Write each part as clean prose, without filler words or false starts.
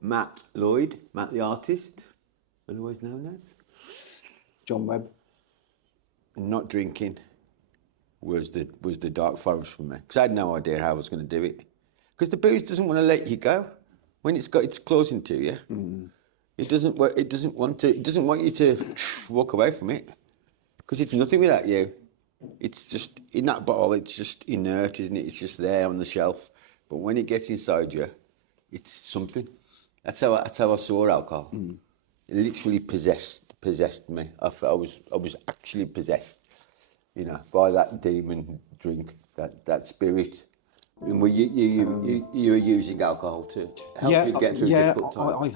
Matt Lloyd, Matt the artist, otherwise known as John Webb. not drinking was the dark forest for me, because I had no idea how I was going to do it. Because the booze doesn't want to let you go when it's got its claws into you. It doesn't. It doesn't want to. It doesn't want you to walk away from it, because it's nothing without you. It's just in that bottle. It's just inert, isn't it? It's just there on the shelf. But when it gets inside you, it's something. That's how I saw alcohol. It literally possessed me. I was actually possessed, by that demon drink, that spirit. And were you were using alcohol to help you get through difficult times?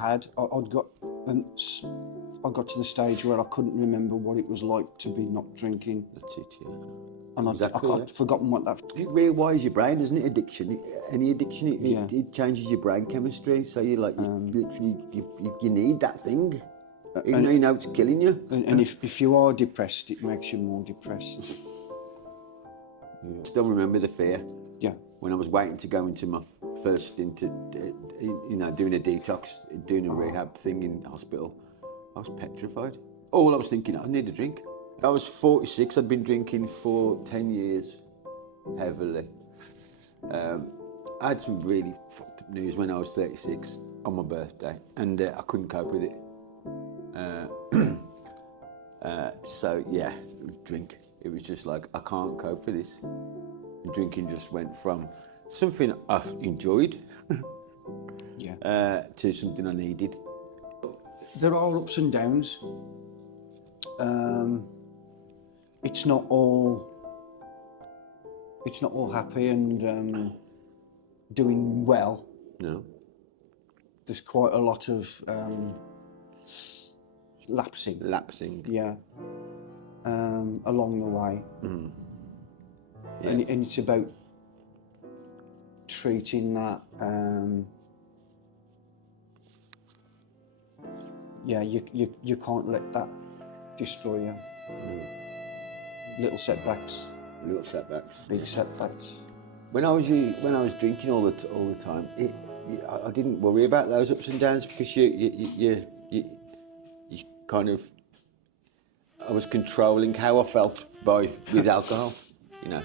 I got to the stage where I couldn't remember what it was like to be not drinking. That's it, yeah. And I'd forgotten what that... It rewires your brain, doesn't it? Addiction. Any addiction, it changes your brain chemistry. So you literally, you need that thing, even though you know it's killing you. And if you are depressed, it makes you more depressed. I still remember the fear. Yeah. When I was waiting to go into my first stint, doing a detox, doing a rehab thing in hospital, I was petrified. All I was thinking, I need a drink. I was 46, I'd been drinking for 10 years, heavily. I had some really fucked up news when I was 36 on my birthday, and I couldn't cope with it. So yeah, it was drink. It was just like, I can't cope with this. And drinking just went from something I enjoyed to something I needed. There are ups and downs. It's not all happy and doing well. No. There's quite a lot of lapsing. Yeah. Along the way. Yeah. And it's about treating that. You can't let that destroy you. Little setbacks, big setbacks. When I was drinking all the time, I didn't worry about those ups and downs, because you kind of, I was controlling how I felt with alcohol. I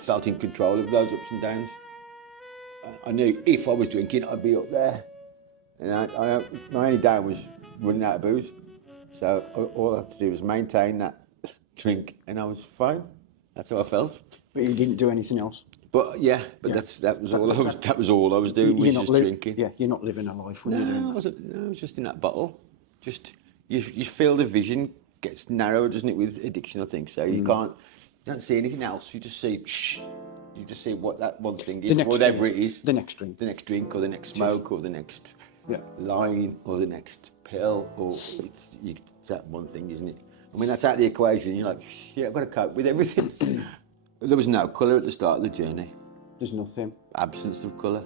felt in control of those ups and downs. I knew if I was drinking, I'd be up there. And my only down was running out of booze. So all I had to do was maintain that drink, and I was fine. That's how I felt. But you didn't do anything else. But that was all I was doing. Was just drinking. Yeah, you're not living a life when you're doing that. I was just in that bottle. Just you feel the vision gets narrow, doesn't it, with addiction? I think so. You don't see anything else. You just see what that one thing is, whatever it is. The next drink, or the next smoke, or the next line, or the next pill, or it's that one thing, isn't it? I mean, that's out of the equation. You're like, shit, I've got to cope with everything. There was no colour at the start of the journey. There's nothing. Absence of colour,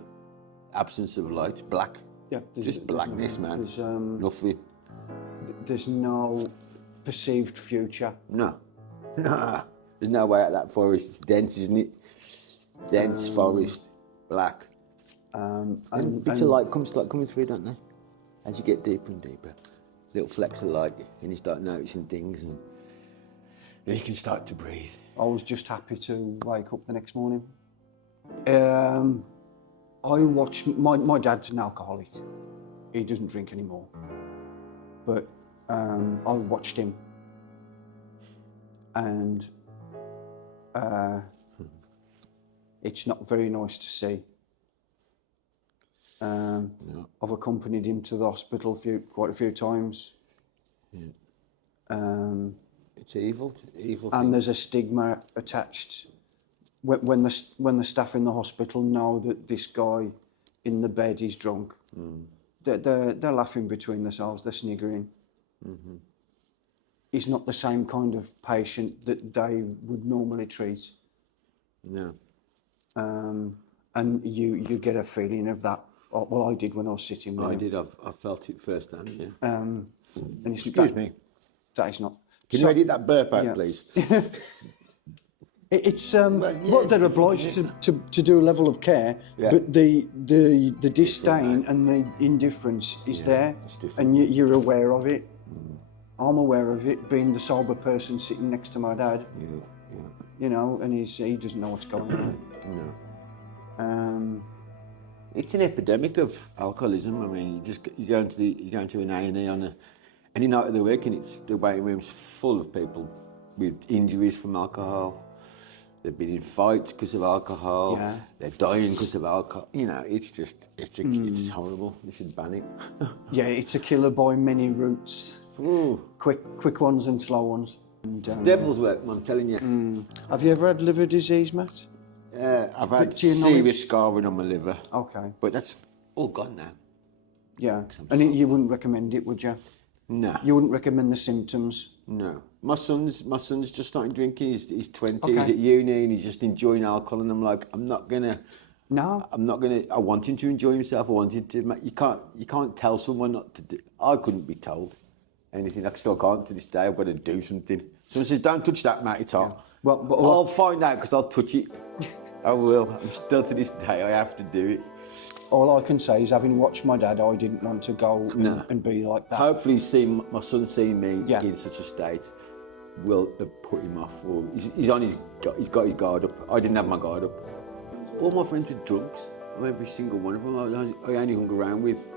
absence of light, black. Yeah, just blackness, man. There's nothing. There's no perceived future. No. There's no way out of that forest. It's dense, isn't it? Dense forest, black. And bits of light start coming through, don't they? As you get deeper and deeper, little flecks of light, and you start noticing things, and then you can start to breathe. I was just happy to wake up the next morning. I watched my dad's an alcoholic. He doesn't drink anymore, but I watched him, and it's not very nice to see. I've accompanied him to the hospital quite a few times. Yeah. It's evil. And there's a stigma attached. When the staff in the hospital know that this guy in the bed is drunk, they're laughing between themselves. They're sniggering. Mm-hmm. He's not the same kind of patient that they would normally treat. No. And you get a feeling of that. Well, I did when I was sitting with him. I did. I felt it firsthand. Yeah. And Excuse me. That is not. Can you edit that burp out, please? It's yeah, well, it's they're different, obliged isn't to do a level of care, Yeah. but the disdain man. and the indifference is Yeah, there, it's different. and you're aware of it. I'm aware of it, being the sober person sitting next to my dad, Yeah. you know, and he doesn't know what's going on. No. It's an epidemic of alcoholism. I mean, you go into an A&E on any night of the week, and the waiting room's full of people with injuries from alcohol. They've been in fights because of alcohol. Yeah. They're dying because of alcohol. You know, it's horrible. You should ban it. Yeah, it's a killer by many routes. Ooh. Quick ones and slow ones. And, It's devil's work, I'm telling you. have you ever had liver disease, Matt? I've had To your serious scarring on my liver. Okay. But that's all gone now. Yeah. And you wouldn't recommend it, would you? No. You wouldn't recommend the symptoms? No. My son's just starting drinking. He's 20. Okay. He's at uni and he's just enjoying alcohol. And I'm like, No. I want him to enjoy himself. I want him to. You can't tell someone not to do. I couldn't be told anything. I still can't to this day. I've got to do something. Someone says, "Don't touch that, Matt. It's hot." Yeah. Well, but I'll find out because I'll touch it. I will. I'm still to this day. I have to do it. all I can say is, having watched my dad, I didn't want to go and be like that. Hopefully, my son seeing me Yeah. in such a state will have put him off. Or he's got his guard up. I didn't have my guard up. All my friends were drunks. Every single one of them. I only hung around with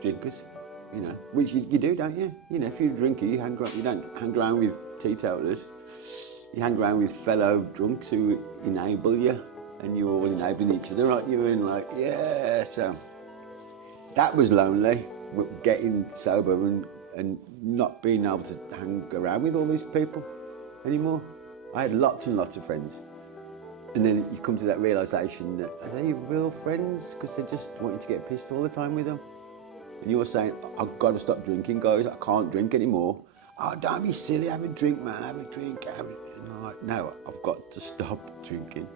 drinkers, you know, which you do, don't you? You know, if you're a drinker, you don't hang around with teetotalers. You hang around with fellow drunks who enable you, and you're all enabling each other, aren't you? And like, yeah, so that was lonely, getting sober and not being able to hang around with all these people anymore. I had lots and lots of friends. And then you come to that realisation that, are they real friends? Because they just want you to get pissed all the time with them. And you're saying, I've got to stop drinking, guys. I can't drink anymore. Oh, don't be silly. Have a drink, man. Have a drink. And I'm like, no, I've got to stop drinking.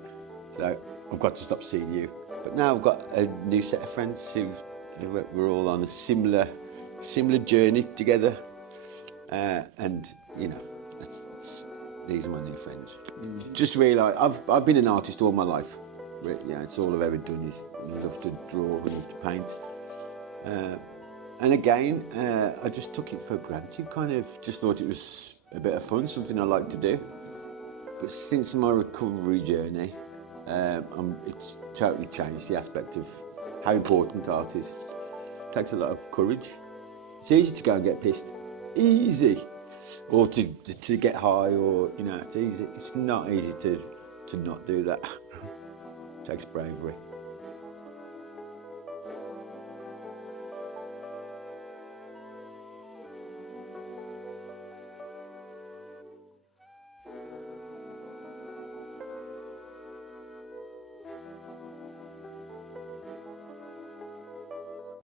So I've got to stop seeing you. But now I've got a new set of friends who we're all on a similar journey together. And, you know, these are my new friends. Just realise, I've been an artist all my life. Yeah, it's all I've ever done is love to draw and love to paint. And again, I just took it for granted, kind of just thought it was a bit of fun, something I like to do. But since my recovery journey, it's totally changed the aspect of how important art is. It takes a lot of courage. It's easy to go and get pissed. Easy. Or to get high, or, you know, it's easy. It's not easy to not do that. It takes bravery.